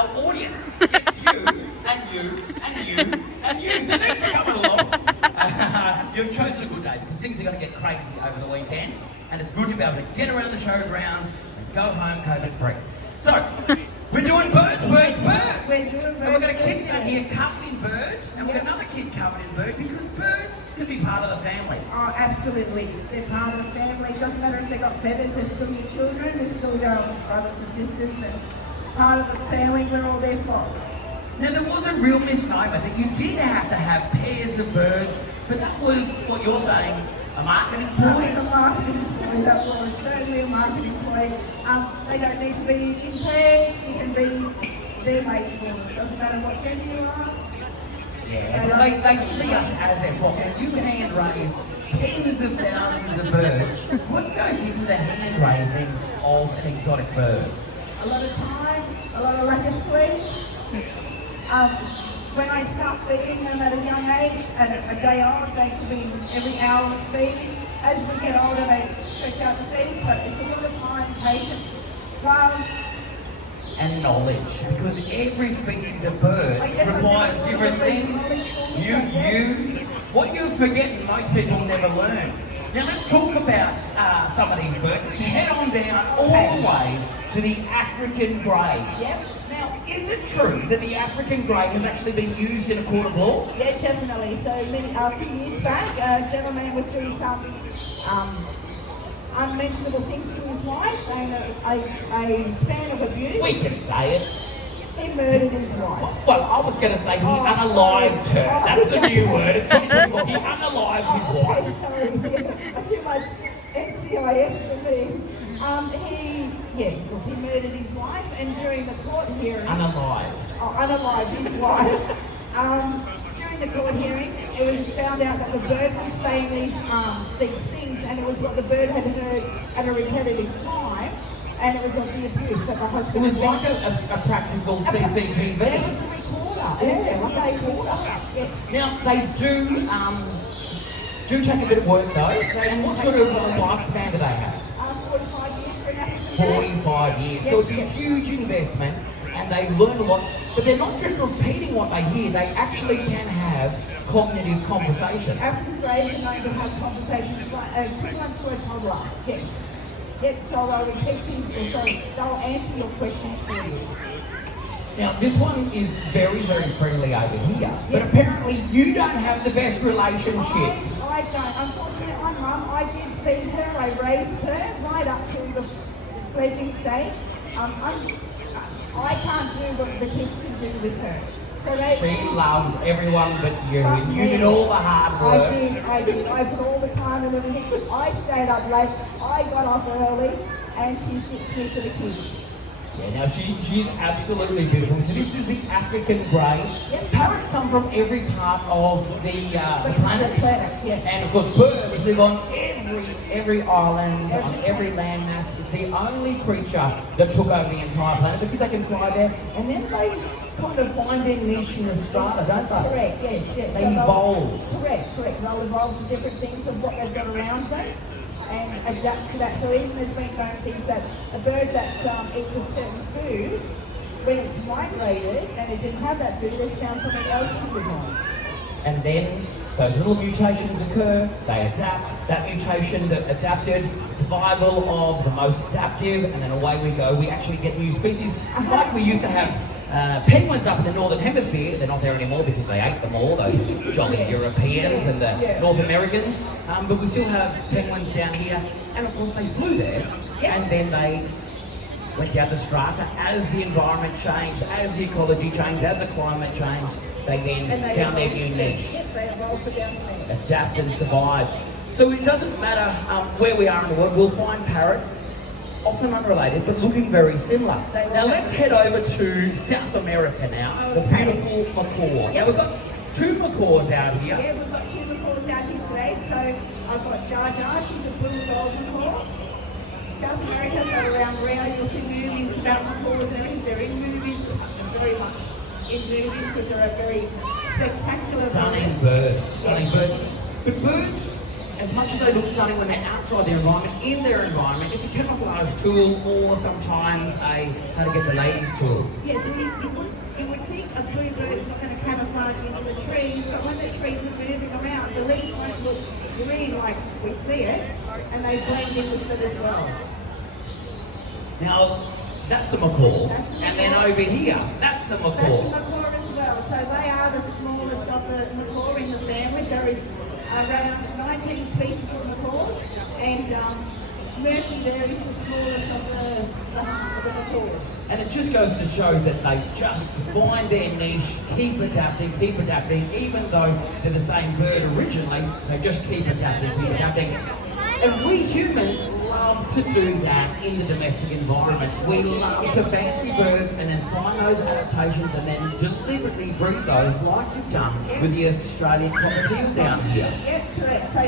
our audience gets you and you and you and you. So thanks for coming along. You've chosen a good day because things are going to get crazy over the weekend, and it's good to be able to get around the showgrounds and go home COVID-free. So, we're doing birds. We're doing birds. And we've got a kid down here covered in birds, and we've got another kid covered in birds because birds can be part of the family. Oh, absolutely. They're part of the family. It doesn't matter if they've got feathers, they're still your children, they're still your brothers and sisters, and part of the family, we're all there for. Now, there was a real misnomer that you did have to have pairs of birds, but that was what you're saying, a marketing That ploy. was a marketing ploy, that was certainly a marketing ploy. They don't need to be in pairs, you can be their mate for them. Doesn't matter what gender you are. Yeah, they see us as their flock. And you hand raise tens of thousands of birds. What goes into the hand raising of an exotic bird? A lot of time, a lot of lack of sleep. When I start feeding them at a young age, at a day old, they can be every hour of feeding. As we get older, they stretch out the feed, but it's a lot of time, patience, love. And knowledge, because every species of bird requires different things. What you're forgetting, most people never learn. Now let's talk about some of these birds. Let's head on down all the way to the African grey. Yep. Now, is it true that the African grey has actually been used in a court of law? Yeah, definitely. So a few years back, a gentleman was doing some unmentionable things to his wife, and a span of abuse. We can say it. He murdered his wife. Well, I was going to say he unalived her. That's the new word. It's not difficult. He unalived his wife. Sorry, yeah, too much NCIS for me. He murdered his wife, and during the court hearing... unalived his wife. During the court hearing, it was found out that the bird was saying these things, and it was what the bird had heard at a repetitive time, and it was of the abuse that the husband... It was like a practical CCTV. There was a recorder. Yeah, it was a recorder. Yes. Now, they do take a bit of work though. And what sort of lifespan do they have? 45 years for an African. 45 years. So it's a huge investment, and they learn a lot. But they're not just repeating what they hear, they actually can have cognitive conversation. African greys are known to have conversations equivalent to a toddler. Yes. Yep, so they'll repeat things, so they'll answer your questions for you. Now, this one is very, very friendly over here, but apparently you don't have the best relationship. I don't. Unfortunately, my mum, I did feed her, I raised her right up to the fledgling stage. I can't do what the kids can do with her. So she loves everyone but you, and you did all the hard work. I did. I put all the time and everything. I stayed up late, I got off early, and she stitched me for the kids. Yeah, now she's absolutely beautiful. So this is the African grey. Yep. Parrots come from every part of the planet. Yes. And of course birds live on every island, on every landmass. It's the only creature that took over the entire planet because they can fly there. And then they kind of find their niche in the strata, don't they? Correct, yes. They evolve. Correct. They'll evolve to different things of what they've got around them and adapt to that. So even there's been known things that a bird that eats a certain food, when it's migrated and it didn't have that food, it's found something else to live on. And then those little mutations occur, they adapt. That mutation that adapted, survival of the most adaptive, and then away we go. We actually get new species. Like we used to have penguins up in the northern hemisphere. They're not there anymore because they ate them all, those jolly Europeans and the North Americans. But we still have penguins down here. And of course they flew there, and then they went down the strata as the environment changed, as the ecology changed, as the climate changed. They then found their new niche. They evolved for down there. Adapt and survive. So it doesn't matter where we are in the world, we'll find parrots, often unrelated, but looking very similar. Now let's head over to South America now, the beautiful macaw. Now we've got two macaws out here. Yeah, we've got two macaws out here today. So I've got Jar Jar, she's a blue gold macaw. South America, so around Rio, you'll see movies about macaws and everything. They're in movies, very much in movies because they're a very spectacular bird. Stunning bird. But birds, as much as they look stunning when they're outside their environment, in their environment, it's a camouflage tool or sometimes a how to get the ladies tool. Yes, green like we see it, and they blend in with it as well. Now, that's a macaw. And then over here, that's a That's a macaw. macaw as well. So they are the smallest of the macaw in the family. There is around 19 species of macaws, and Murphy there is the smallest of the macaws. And it just goes to show that they just find their niche, keep adapting, even though they're the same bird originally, they just keep adapting. And we humans love to do that in the domestic environment. We love to fancy birds and then find those adaptations and then deliberately breed those like you've done with the Australian cockatiel down here. Yeah, correct. So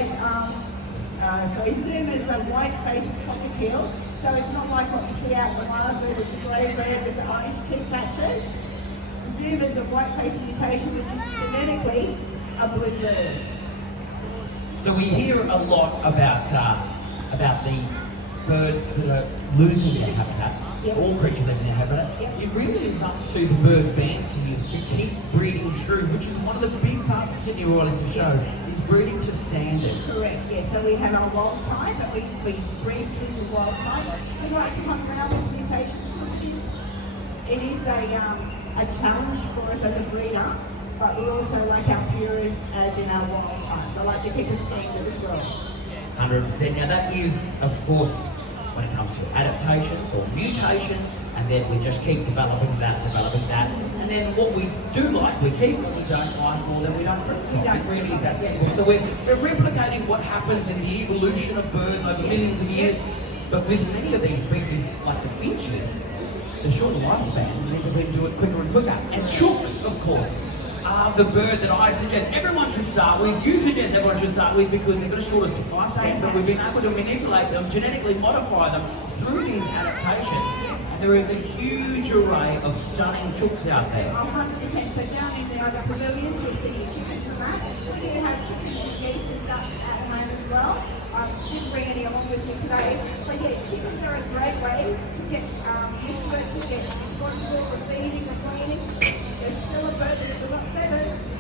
Zoom is a white-faced cockatiel. So it's not like what you see out in the wild bird. It's a grey bird with the orange cheek patches. Zoom is a white-faced mutation, which is genetically a blue bird. So we hear a lot about the birds that are losing their habitat. Yep. All creatures leaving their habitat. Yep. It really is up to the bird fanciers to keep breeding true, which is one of the big parts of Sydney Royal is to show, is breeding to standard. Correct, yeah. So we have our wild type that we breed to wild type. We like to come around with mutations because it is a challenge for us as a breeder, but we also like our purists as in our wild type. So I like to keep a standard as well. 100%. Now that is, of course, when it comes to adaptations or mutations, and then we just keep developing that. And then what we do like, we keep. What we don't like, well, then we don't bring from. It really is that simple. So we're replicating what happens in the evolution of birds over millions of years. But with many of these species, like the finches, the shorter lifespan means that we can do it quicker and quicker. And chooks, of course, are the bird that I suggest everyone should start with. You suggest everyone should start with because they've got a shorter supply span, but we've been able to manipulate them, genetically modify them through these adaptations. And there is a huge array of stunning chooks out there. 100%. So down in the other pavilions, you'll see chickens and that. We do have chickens and geese and ducks at home as well. I didn't bring any along with me today. But yeah, chickens are a great way to get used to it, to get responsible for feeding and cleaning. They're still a bird, they've still got feathers.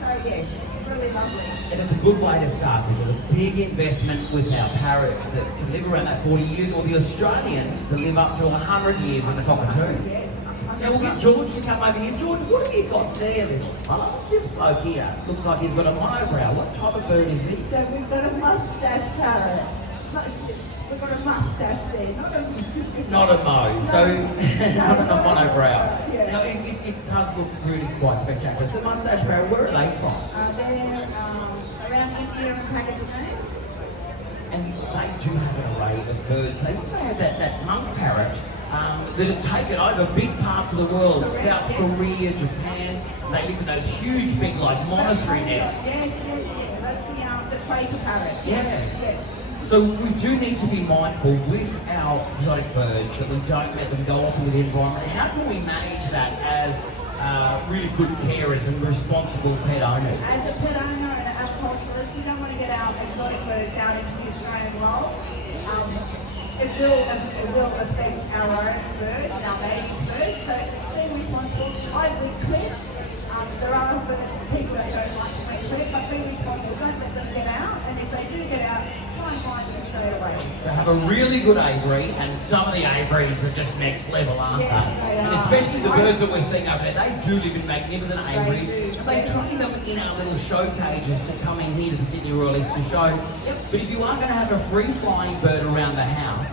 So yeah, really lovely. And it's a good way to start with a big investment with our parrots that can live around that 40 years, or the Australians that live up to 100 years in the cockatoo. Yes. Now we'll get George to come over here. George, what have you got there, little fella? This bloke here looks like he's got a monobrow. What type of bird is this? So we've got a mustache parrot. We've got a mustache there, Not a mo, so not a monobrow. Yeah. Now it does look really quite spectacular. So mustache parrot, where are they from? They're around India and Pakistan. And they do have an array of birds. They also have that monk parrot that has taken over big parts of the world. Correct, South yes. Korea, Japan. They live in those huge, big, like monastery nests. Yes. That's the Quaker parrot. Yeah. So we do need to be mindful with our exotic birds that we don't let them go off into the environment. How can we manage that as really good carers and responsible pet owners? As a pet owner and a culturist, we don't want to get our exotic birds out into the Australian world. It will affect our own birds, our native birds. So being responsible, I would clip. There are birds, people that don't like to clip, but be responsible. Don't let them get out. And if they do get out, try and find them straight away. So have a really good aviary, and some of the aviaries are just next level, aren't Yes, they? they And are. especially the birds that we're seeing up there, they do live in magnificent aviaries. do, And they yes. train them in our little show cages to come in here to the Sydney Royal Easter Show. But if you are going to have a free-flying bird around the house,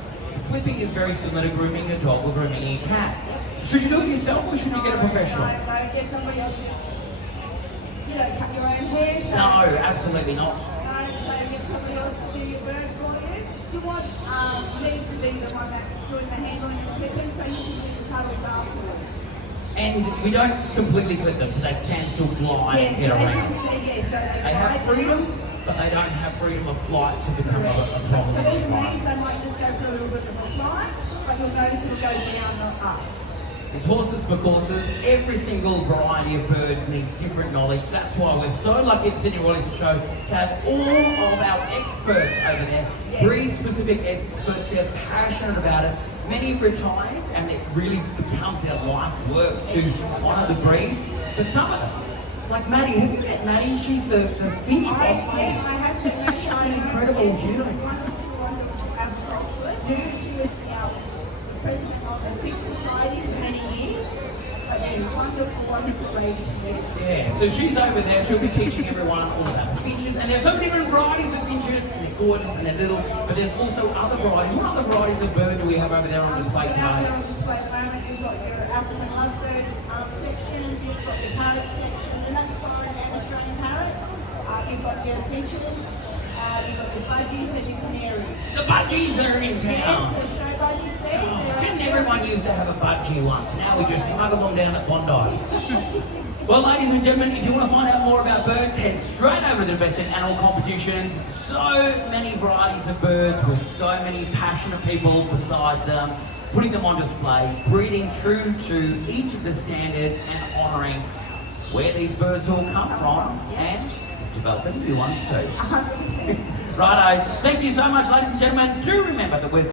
clipping is very similar to grooming a dog or grooming a cat. Should you do it yourself or should you get a professional? No, get somebody else. You don't cut your own hair. So No, absolutely not. No, so get somebody else to do your bird for you. You want me to be the one that's doing the handling and clipping, so you can do the cuddles afterwards. And we don't completely clip them, so they can still fly and Yes, get as you around. can see, yes, so They have fly freedom, down. but they don't have freedom of flight to become a So problem in even the these, they might just go for a little bit of a fly, but you'll notice it'll go down, not up. It's horses for courses. Every single variety of bird needs different knowledge. That's why we're so lucky at Sydney Royal Easter Show to have all of our experts over there, breed-specific experts. They're passionate about it. Many retired, and it really becomes their life work to honour the breeds. But some of them, like Maddie, have you met Maddie? She's the Finch boss lady. Yeah, I have to She's an incredible human. She was president of the Finch Society for many years. But yeah, wonderful, wonderful lady she is. Yeah, so she's over there. She'll be teaching everyone all about the finches. And there's so many different varieties of finches, and they're gorgeous and they're little. But there's also other varieties. What other varieties of bird do we have over there on display So out there today? on display at the moment, you've got your African lovebird section, you've got your parrot section, and that's foreign and Australian parrots. You've got your finches, you've got your budgies and your canaries. The budgies are in Yes, town. the show budgies there. Didn't everyone used to have a budgie once? Now we just smuggle them down at Bondi. Well, ladies and gentlemen, if you want to find out more about birds, head straight over to the Best in Animal Competitions. So many varieties of birds with so many passionate people beside them, putting them on display, breeding true to each of the standards and honouring where these birds all come from and developing new ones too. 100%. Righto. Thank you so much, ladies and gentlemen. Do remember that we've